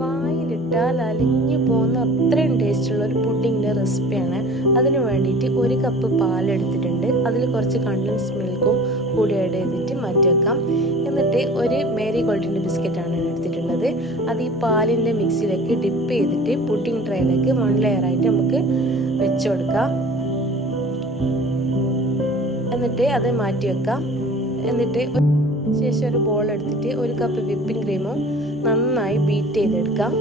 വായിലിട്ടാൽ അലിഞ്ഞു പോകുന്ന അത്രയും ടേസ്റ്റുള്ള ഒരു പുഡിങ്ങിൻ്റെ റെസിപ്പിയാണ്. അതിന് വേണ്ടിയിട്ട് 1 കപ്പ് പാലെടുത്തിട്ടുണ്ട്. അതിൽ കുറച്ച് കണ്ടൻസ് മിൽക്കും കൂടി ആഡ് ചെയ്തിട്ട് മാറ്റി വെക്കാം. എന്നിട്ട് ഒരു മേരി ഗോൾഡിൻ്റെ ബിസ്ക്കറ്റാണ് എടുത്തിട്ടുള്ളത്. അത് ഈ പാലിൻ്റെ മിക്സിയിലേക്ക് ഡിപ്പ് ചെയ്തിട്ട് പുഡിംഗ് ട്രേയിലേക്ക് 1 ലെയറായിട്ട് നമുക്ക് വെച്ച് കൊടുക്കാം. എന്നിട്ട് അത് മാറ്റി വെക്കാം. എന്നിട്ട് ശേഷം ഒരു ബോൾ എടുത്തിട്ട് 1 കപ്പ് വിപ്പിംഗ് ക്രീമും നന്നായി ബീറ്റ് ചെയ്തെടുക്കാം.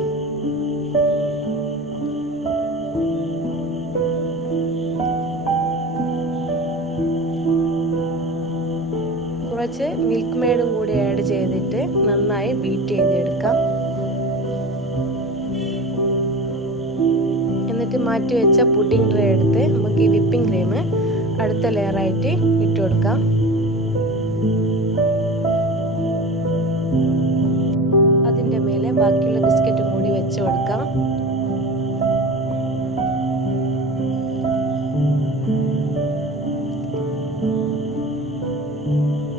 കുറച്ച് മിൽക്ക് മെയ്ഡും കൂടി ആഡ് ചെയ്തിട്ട് നന്നായി ബീറ്റ് ചെയ്തെടുക്കാം. എന്നിട്ട് മാറ്റി വെച്ച പുഡിംഗ് ട്രേ എടുത്ത് നമുക്ക് ഈ വിപ്പിംഗ് ക്രീം അടുത്ത ലെയറായിട്ട് ഇട്ട് കൊടുക്കാം. അതിൻ്റെ മേലെ ബാക്കിയുള്ള ബിസ്ക്കറ്റും കൂടി വെച്ച് കൊടുക്കാം.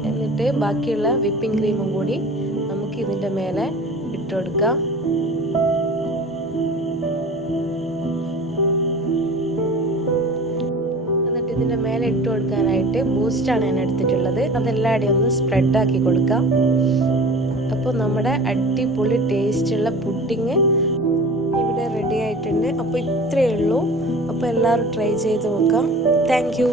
എന്നിട്ട് ബാക്കിയുള്ള വിപ്പിംഗ് ക്രീമും കൂടി നമുക്ക് ഇതിൻ്റെ മേലെ ഇട്ട് കൊടുക്കാം. ഇതിൻ്റെ മേലെ ഇട്ട് കൊടുക്കാനായിട്ട് ബൂസ്റ്റാണ് ഞാൻ എടുത്തിട്ടുള്ളത്. അതെല്ലാവരുടെയും ഒന്ന് സ്പ്രെഡാക്കി കൊടുക്കാം. അപ്പോൾ നമ്മുടെ അടിപൊളി ടേസ്റ്റുള്ള പുഡിങ് ഇവിടെ റെഡി ആയിട്ടുണ്ട്. അപ്പോൾ ഇത്രയേ ഉള്ളൂ. അപ്പോൾ എല്ലാവരും ട്രൈ ചെയ്ത് നോക്കാം. Thank you.